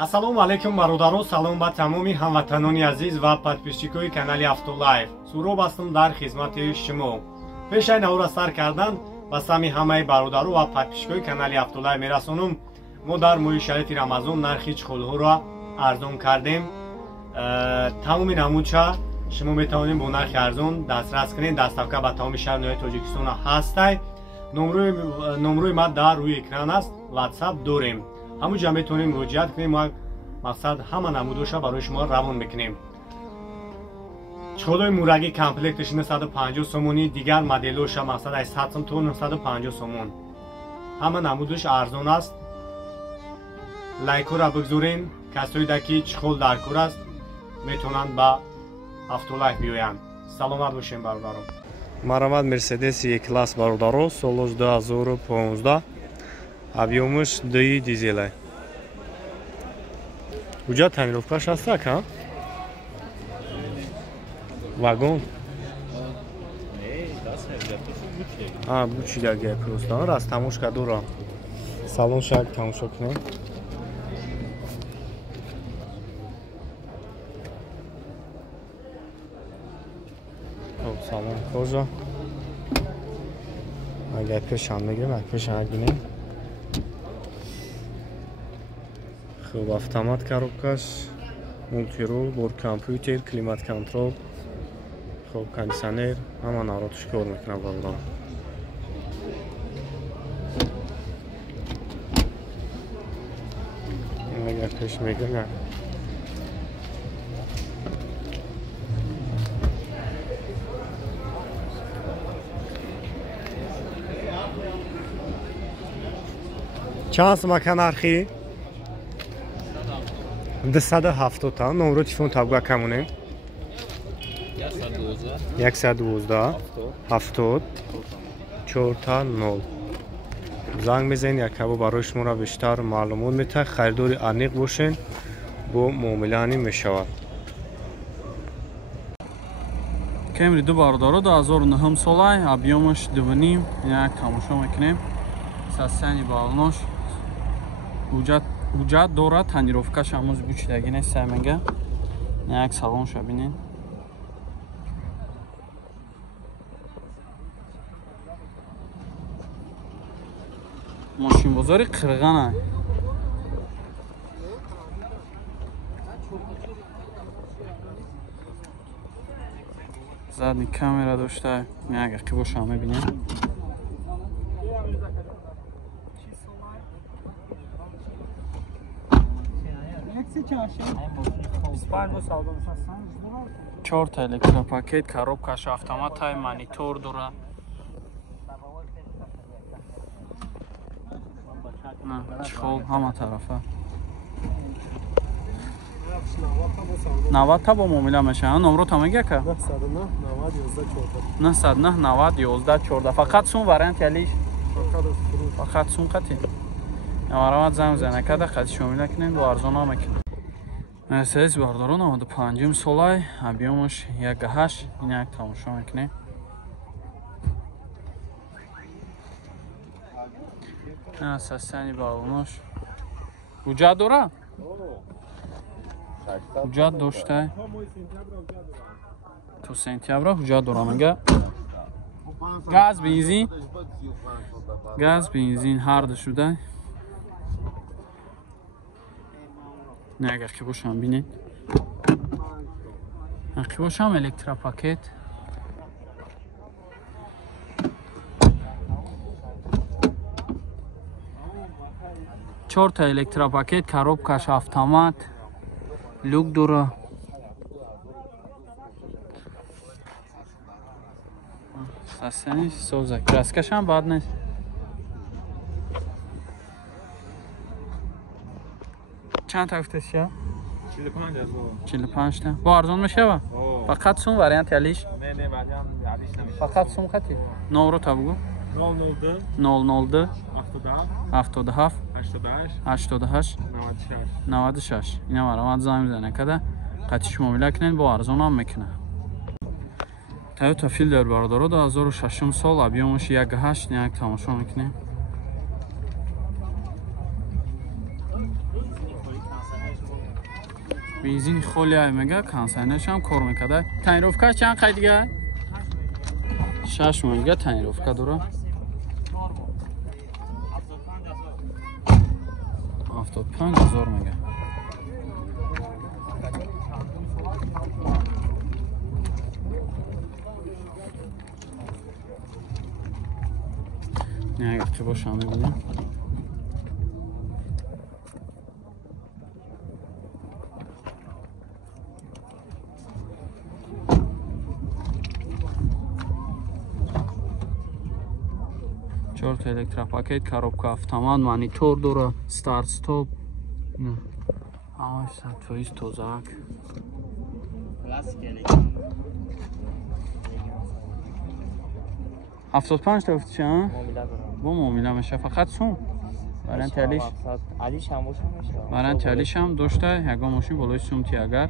Ассалому алайкум бародаро, салом ба тамоми ҳамватанони азиз ва подписчикои канали Автолайв. Суроб ҳастам дар хизмати шумо. Пешай навро сар кардан ба сами ҳамаи бародаро ва подписчикои канали Автолайв мерасонам. Мо дар моҳи шароити Рамазон нархи чихолҳоро арзон кардем. Тамоми намудша шумо метавонед бо нархи арзон дастрас кунед. Доставка ба тамоми шаҳри ноҳияи Тоҷикистон ҳастай. номрӯи ма дар рӯи экран аст. WhatsApp дорем. ҳамуҷа метавонем муроҷиат кунем ва мақсад ҳама намудоша барои шумо равон мекунем. чихолҳои мурагӣ комплекташ 950 сомонӣ, дигар моделоша мақсад 100 сом то 950 сомон. ҳама намудош арзон аст. лайкора бигзорен. касоида ки чихол дар кор аст метавонанд ба Автолайв биёянд. саломат бошем бародаро. Марамад Мерседес E-класс бародаро, солош 2015. Объемыш ДИ дизелай. Куҷа таъмировкаш ҳастак, а? Вагон. Бучидаги просто. Раз тамошка дора. Салон шак тамошо кунем. Салон кожа. Агар пешан мегирем, агар пешан гинем. Хуб, автомат коробкаш, мультирол, бор компьютер, климат контрол, хуб, кондиционер, ҳама навроташ кор мекунад валла. Агар пеш мегирем. Чанд сумака нархи? 270 та. Номро телефон табга камонем. 112 70 40. занг мезанед, як кабо барои шуморо бештар маълумот метаҳад. харидори аниқ бошен, бо муомилаани мешавад. Кемри ду бародаро 2009 солай, объемаш 2.5. як тамошо мекунем. сасани балнош ҳуҷҷат дорад. танировкаш ҳамуз бучидаги нест. сай менга як салоншо бинед. мошинбозори қирғана. задни камера дошта. як ақибоша мебинем. чорта электропакет, коробкаш автоматай, монитор дора. чихол ҳама тарафа. 90 та бо муомила мешава. номрота мега ка? 909 90 11 14. фақат сум вариант ялиш. фақат сум қати. Марамад занг мезанед када қати шомила кунед бо арзона мекунед. Мерседес бародаро 95 солай, объемаш 1.8. ин як тамошо мекунед. сасани балонош. ҳуҷҷат дора? ҳуҷҷат дошта. то сентябра ҳуҷҷат дора мега. газ бензин ҳар ду шуда. агар ки бошам бинед. ки бошам электропакет. чорта электропакет, коробкаш автомат, люк дора. сасани созак. краскашам бад нест. чанд та гуфташа? 45 та. бо арзон мешава? фақат сум вариант ялиш? не вариант ялиш намешава. фақат сум қати? номро та бугу. 002 77 88 96. ина марамад занг мезанед када қати шумоила кунед бо арзон ҳам мекунад. Toyota Fielder бародаро 2006 сол, объемаш 1.8. як тамошо мекунем. бензини холиай мега консайнерш ҳам кор мекарда. Тонировкаш чанд қай дига? 6 мега тонировка дора. 75000 мега. نه اگر که باشم ببینیم چهار الکتروپاکت коробка автомат монитор داره старт стоп نه همش تویز توزک پلاستیک 75 تا گفتی چه ها؟ معامله دارم با معامله میشه فقط سوم برای تلیش علیش هم باشه میشه برای تلیش هم داشته یگا ماشین بالای سوم تی اگر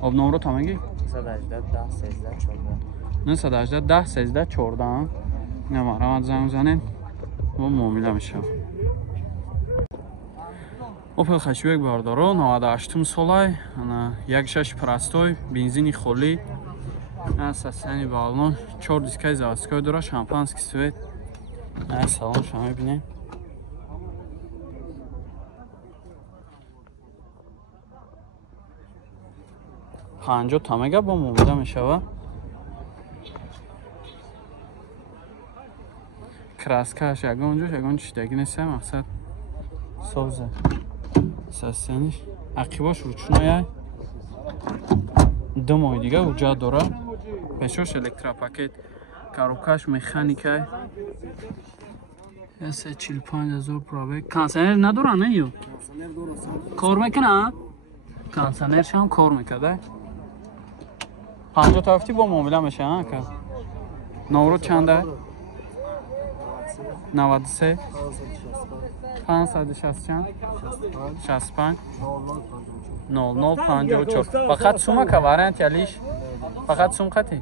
آب نمره تا میگی 918 10 13 14 918 10 13 14 نه مرامت زنگ زنین با معامله میشه Opel Hatchback бардоро 98 солай ана 1.6 простой бензини холӣ асасани балон 4 дискаи заводской дора шампанский свет салон шумо мебинед 50 тамага бо муомила мешава краскаш ягон ҷош ягон чидаги нест мақсад соза сасяниш ақибош ручноя ду моҳи дига ҳуҷҷат дора пешош электропакет коробкаш механика 45000 пробег консайнер надора не ё кор мекуна консайнерш ҳам кор мекарда 50 та гуфтӣ бо муомила мешава ака номро чанда 93 560 чанд 65 0054 фақат сума ка вариант ялиш фақат сум қати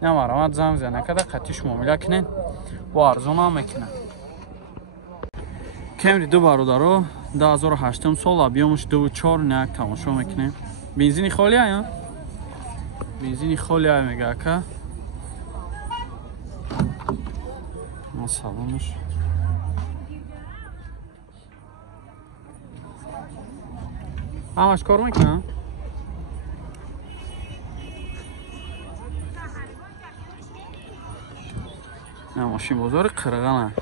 намарамат занг зана када қатиш муомила кинен бо арзон ҳам мекунад Camry ду бародаро 2008 сол объемш 2.4 як тамошо мекунем бензини холӣ ая бензини холӣ ая мега ака ма салонш ҳамаш кор мекунам машин бозори қирғана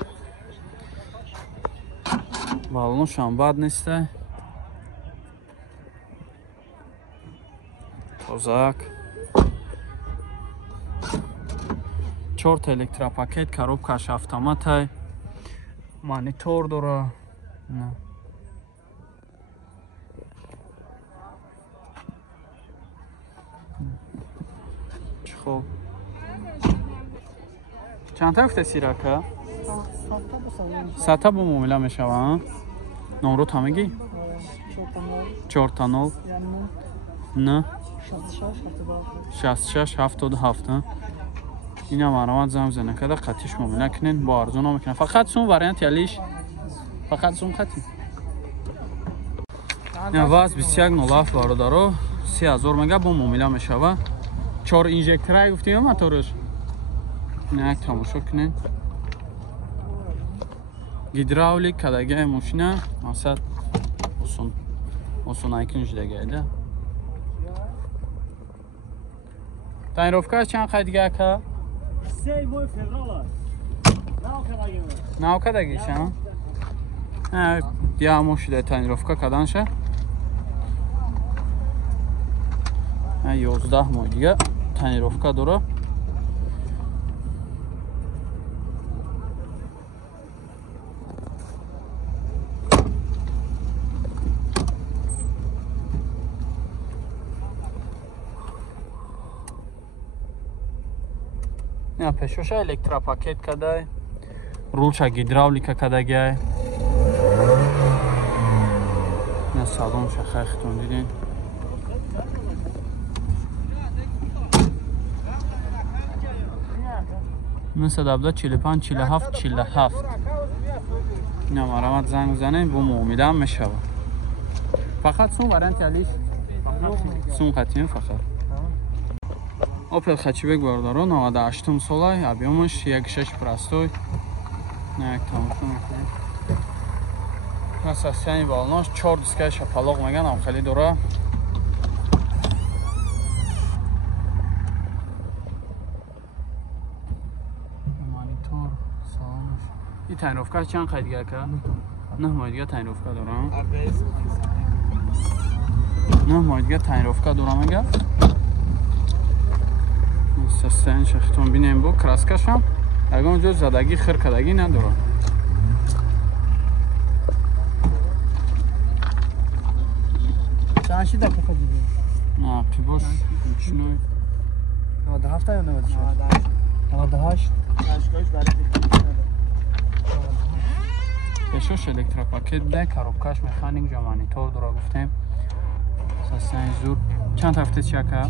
балоношам бад неста тозак 4 электропакет коробкаш автоматай монитор дора خب چند تا گفته سیراکا؟ 100 تا با معامله میشوه نمرو تا میگی؟ 4 تا 0 نه 66 77 این هم مرامت زمزنه کده قطیش معامله کنین با ارزون ها میکنن فقط سون وریانت یلیش فقط سون قطی این واز 2107 باردارو 3000 مگه با معامله میشوه 4 اینژکترای گفتیم موتورش نه یک تماشا کنین گیدراولیک کداگه ماشینه مقصد اصلا ایکن جدگه ایده تایروفکاش چند خواهی دیگه اکا؟ 3 ماه فدرال نه کداگیش هم؟ نه دیگه همون شده تایروفکا کدانشه 11 ماه دیگه تایروفکا داره نه پشوش الکتروپاکت کده رولش گیدراولیکا کدگه نه سالونش خیختون دیدین مثل دبده 45 47 47 اینا مرامت زنگ زنه با معامیده هم میشوه فقط سون وارنت یلیش сум қатием фақат. Opel хачибек бародаро 98 солай, объемаш 1.6 простой. Як тамохо мекунем. Асасияни балнош 4 дискаи шапалоқ меган авхали дора. Монитор, салонш. این تعریفکار چند خواهید دیگه که؟ 9 ماه دیگه تعریفکار دارم. 9 ماه دیگه تعریفکار دارم اگر. سستین شختون بینیم با کراسکش هم اگر اونجا زدگی خیر کدگی ندارم. چند شیده که دیگه؟ نه پیباش چنوی 97 یا 96 98 پیشوش الکتروپاکت ده کاروبکاش مکانیک جامانیتور دارا گفتیم سستین زور چند هفته چیه که؟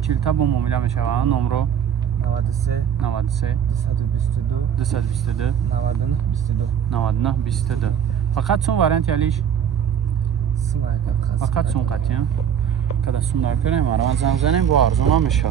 چیلتا با مومیله میشه و نمرو 93 93 222 222 99 22 99 22 فقط سون وارنت یالیش؟ سون فقط سون قطعی هم؟ که سون نکنیم من زنگ زنیم با ارزونا میشه